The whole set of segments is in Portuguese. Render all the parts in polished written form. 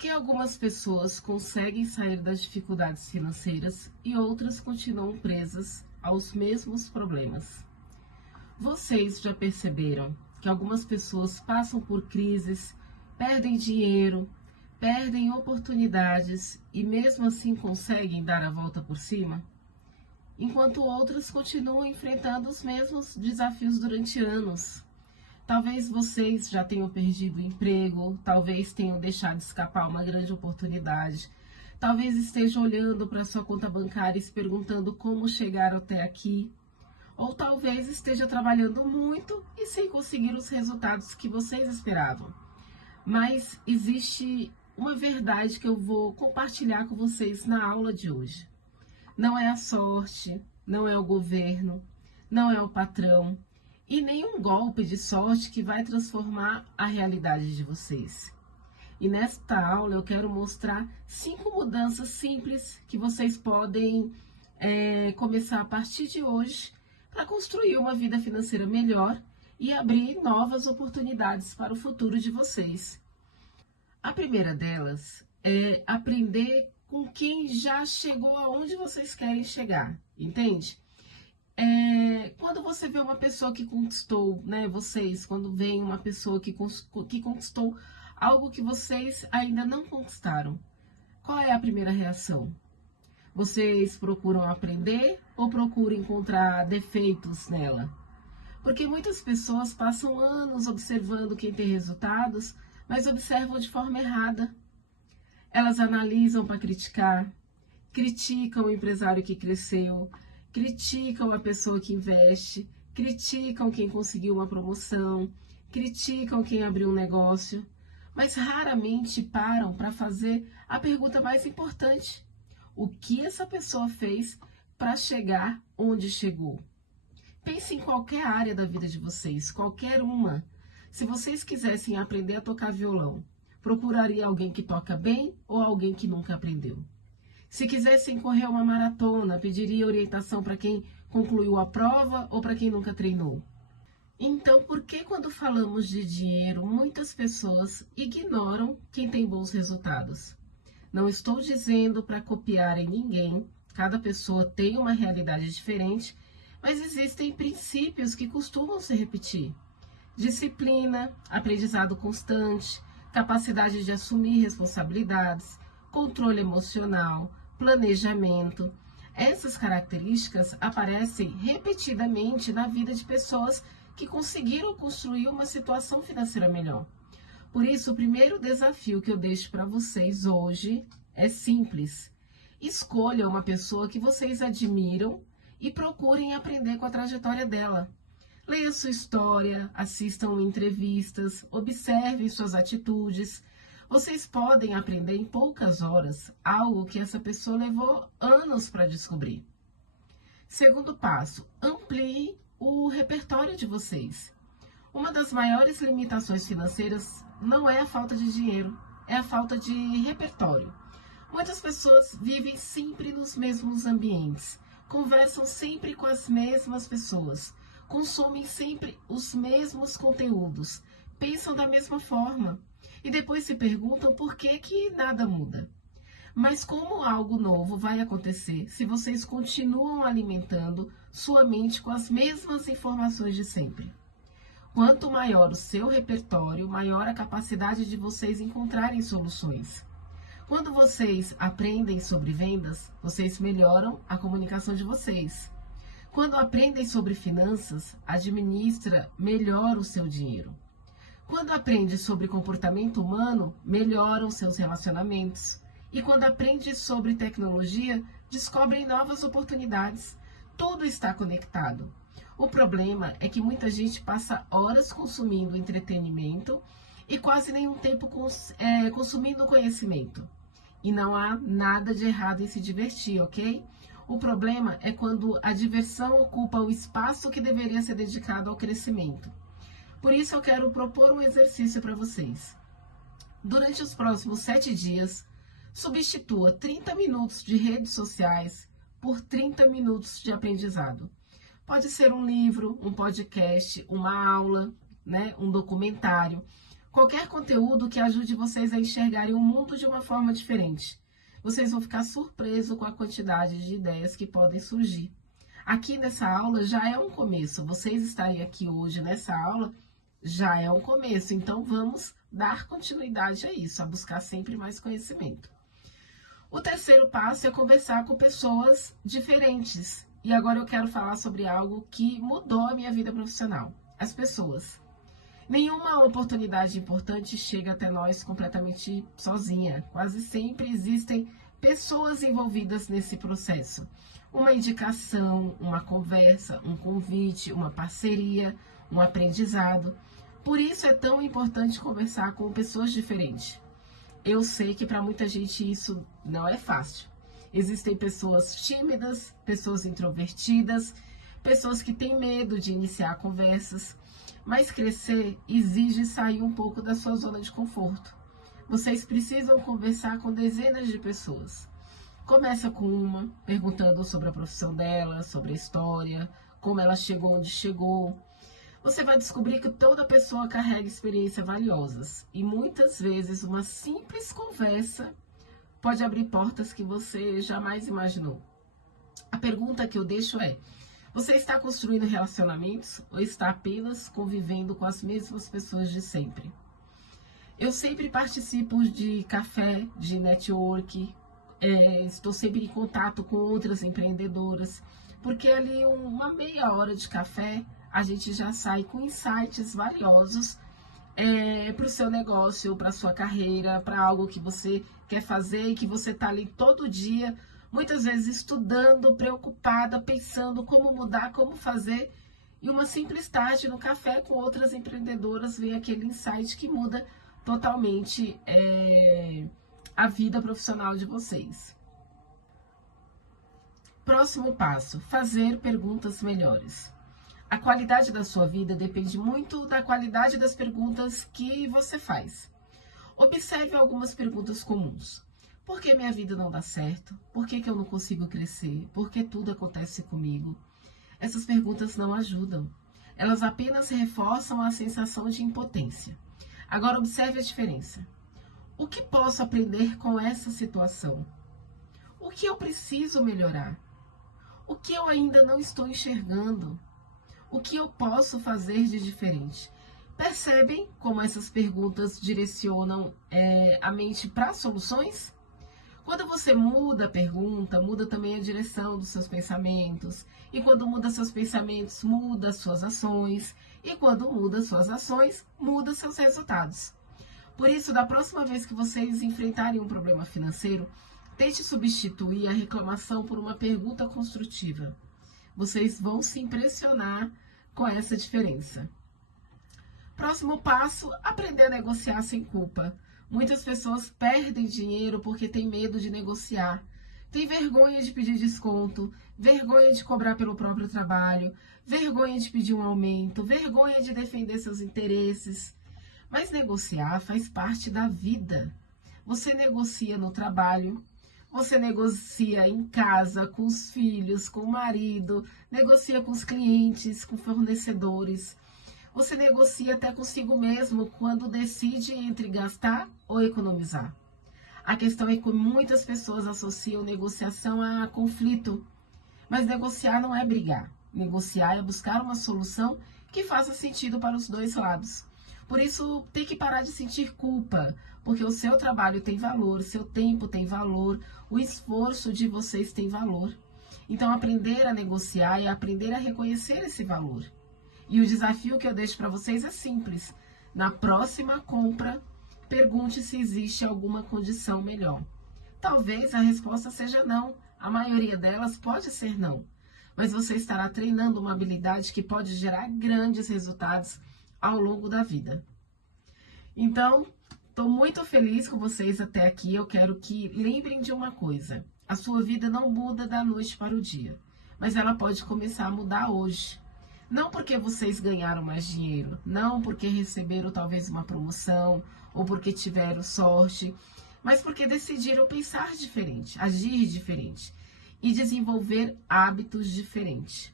que algumas pessoas conseguem sair das dificuldades financeiras e outras continuam presas aos mesmos problemas? Vocês já perceberam que algumas pessoas passam por crises, perdem dinheiro, perdem oportunidades e mesmo assim conseguem dar a volta por cima? Enquanto outras continuam enfrentando os mesmos desafios durante anos. Talvez vocês já tenham perdido o emprego, talvez tenham deixado escapar uma grande oportunidade, talvez estejam olhando para sua conta bancária e se perguntando como chegar até aqui, ou talvez esteja trabalhando muito e sem conseguir os resultados que vocês esperavam. Mas existe uma verdade que eu vou compartilhar com vocês na aula de hoje. Não é a sorte, não é o governo, não é o patrão, e nenhum golpe de sorte que vai transformar a realidade de vocês. E nesta aula eu quero mostrar 5 mudanças simples que vocês podem começar a partir de hoje para construir uma vida financeira melhor e abrir novas oportunidades para o futuro de vocês. A primeira delas é aprender com quem já chegou aonde vocês querem chegar, entende? Quando você vê uma pessoa que conquistou, quando vem uma pessoa que conquistou algo que vocês ainda não conquistaram, qual é a primeira reação? Vocês procuram aprender ou procuram encontrar defeitos nela? Porque muitas pessoas passam anos observando quem tem resultados, mas observam de forma errada. Elas analisam para criticar, criticam o empresário que cresceu, criticam a pessoa que investe, criticam quem conseguiu uma promoção, criticam quem abriu um negócio, mas raramente param para fazer a pergunta mais importante: o que essa pessoa fez para chegar onde chegou? Pense em qualquer área da vida de vocês, qualquer uma. Se vocês quisessem aprender a tocar violão, procuraria alguém que toca bem ou alguém que nunca aprendeu? Se quisessem correr uma maratona, pediria orientação para quem concluiu a prova ou para quem nunca treinou? Então, por que quando falamos de dinheiro, muitas pessoas ignoram quem tem bons resultados? Não estou dizendo para copiarem ninguém, cada pessoa tem uma realidade diferente, mas existem princípios que costumam se repetir. Disciplina, aprendizado constante, capacidade de assumir responsabilidades, controle emocional, planejamento. Essas características aparecem repetidamente na vida de pessoas que conseguiram construir uma situação financeira melhor. Por isso, o primeiro desafio que eu deixo para vocês hoje é simples. Escolha uma pessoa que vocês admiram e procurem aprender com a trajetória dela. Leia sua história, assistam entrevistas, observem suas atitudes. Vocês podem aprender em poucas horas algo que essa pessoa levou anos para descobrir. Segundo passo, amplie o repertório de vocês. Uma das maiores limitações financeiras não é a falta de dinheiro, é a falta de repertório. Muitas pessoas vivem sempre nos mesmos ambientes, conversam sempre com as mesmas pessoas, consomem sempre os mesmos conteúdos, pensam da mesma forma e depois se perguntam por que nada muda. Mas como algo novo vai acontecer se vocês continuam alimentando sua mente com as mesmas informações de sempre? Quanto maior o seu repertório, maior a capacidade de vocês encontrarem soluções. Quando vocês aprendem sobre vendas, vocês melhoram a comunicação de vocês. Quando aprendem sobre finanças, administra melhor o seu dinheiro. Quando aprende sobre comportamento humano, melhoram seus relacionamentos. E quando aprende sobre tecnologia, descobrem novas oportunidades. Tudo está conectado. O problema é que muita gente passa horas consumindo entretenimento e quase nenhum tempo consumindo conhecimento. E não há nada de errado em se divertir, ok? O problema é quando a diversão ocupa o espaço que deveria ser dedicado ao crescimento. Por isso eu quero propor um exercício para vocês. Durante os próximos 7 dias, substitua 30 minutos de redes sociais por 30 minutos de aprendizado. Pode ser um livro, um podcast, uma aula, um documentário. Qualquer conteúdo que ajude vocês a enxergarem o mundo de uma forma diferente. Vocês vão ficar surpresos com a quantidade de ideias que podem surgir. Aqui nessa aula já é um começo. Vocês estarem aqui hoje nessa aula já é um começo. Então vamos dar continuidade a isso, a buscar sempre mais conhecimento. O terceiro passo é conversar com pessoas diferentes. E agora eu quero falar sobre algo que mudou a minha vida profissional. As pessoas. Nenhuma oportunidade importante chega até nós completamente sozinha. Quase sempre existem pessoas envolvidas nesse processo. Uma indicação, uma conversa, um convite, uma parceria, um aprendizado. Por isso é tão importante conversar com pessoas diferentes. Eu sei que para muita gente isso não é fácil. Existem pessoas tímidas, pessoas introvertidas, pessoas que têm medo de iniciar conversas. Mas crescer exige sair um pouco da sua zona de conforto. Vocês precisam conversar com dezenas de pessoas. Começa com uma, perguntando sobre a profissão dela, sobre a história, como ela chegou onde chegou. Você vai descobrir que toda pessoa carrega experiências valiosas. E muitas vezes uma simples conversa pode abrir portas que você jamais imaginou. A pergunta que eu deixo é: você está construindo relacionamentos ou está apenas convivendo com as mesmas pessoas de sempre? Eu sempre participo de café, de network, estou sempre em contato com outras empreendedoras, porque ali uma meia hora de café a gente já sai com insights valiosos para o seu negócio, para a sua carreira, para algo que você quer fazer e que você está ali todo dia, muitas vezes estudando, preocupada, pensando como mudar, como fazer. E uma simples tarde no café com outras empreendedoras vem aquele insight que muda totalmente a vida profissional de vocês. Próximo passo: fazer perguntas melhores. A qualidade da sua vida depende muito da qualidade das perguntas que você faz. Observe algumas perguntas comuns. Por que minha vida não dá certo? Por que eu não consigo crescer? Por que tudo acontece comigo? Essas perguntas não ajudam. Elas apenas reforçam a sensação de impotência. Agora observe a diferença. O que posso aprender com essa situação? O que eu preciso melhorar? O que eu ainda não estou enxergando? O que eu posso fazer de diferente? Percebem como essas perguntas direcionam a mente para soluções? Quando você muda a pergunta, muda também a direção dos seus pensamentos. E quando muda seus pensamentos, muda suas ações. E quando muda suas ações, muda seus resultados. Por isso, da próxima vez que vocês enfrentarem um problema financeiro, tente substituir a reclamação por uma pergunta construtiva. Vocês vão se impressionar com essa diferença. Próximo passo: aprender a negociar sem culpa. Muitas pessoas perdem dinheiro porque têm medo de negociar. Tem vergonha de pedir desconto, vergonha de cobrar pelo próprio trabalho, vergonha de pedir um aumento, vergonha de defender seus interesses. Mas negociar faz parte da vida. Você negocia no trabalho, você negocia em casa, com os filhos, com o marido, negocia com os clientes, com fornecedores. Você negocia até consigo mesmo quando decide entre gastar ou economizar. A questão é que muitas pessoas associam negociação a conflito, mas negociar não é brigar. Negociar é buscar uma solução que faça sentido para os dois lados. Por isso, tem que parar de sentir culpa, porque o seu trabalho tem valor, seu tempo tem valor, o esforço de vocês tem valor. Então, aprender a negociar é aprender a reconhecer esse valor. E o desafio que eu deixo para vocês é simples. Na próxima compra, pergunte se existe alguma condição melhor. Talvez a resposta seja não. A maioria delas pode ser não. Mas você estará treinando uma habilidade que pode gerar grandes resultados ao longo da vida. Então, estou muito feliz com vocês até aqui. Eu quero que lembrem de uma coisa. A sua vida não muda da noite para o dia, mas ela pode começar a mudar hoje. Não porque vocês ganharam mais dinheiro, não porque receberam talvez uma promoção ou porque tiveram sorte, mas porque decidiram pensar diferente, agir diferente e desenvolver hábitos diferentes.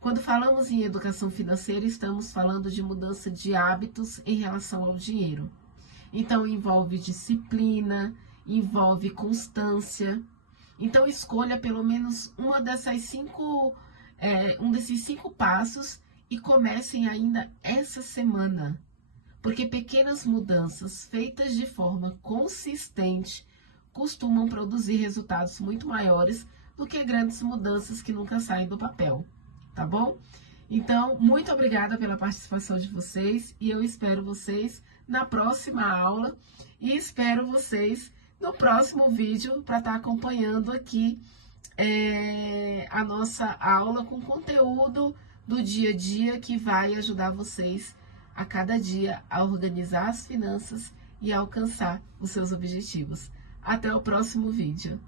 Quando falamos em educação financeira, estamos falando de mudança de hábitos em relação ao dinheiro. Então, envolve disciplina, envolve constância. Então, escolha pelo menos um desses 5 passos e comecem ainda essa semana. Porque pequenas mudanças feitas de forma consistente costumam produzir resultados muito maiores do que grandes mudanças que nunca saem do papel, tá bom? Então, muito obrigada pela participação de vocês e eu espero vocês na próxima aula e espero vocês no próximo vídeo para estar acompanhando aqui a nossa aula com conteúdo do dia a dia que vai ajudar vocês a cada dia a organizar as finanças e a alcançar os seus objetivos. Até o próximo vídeo.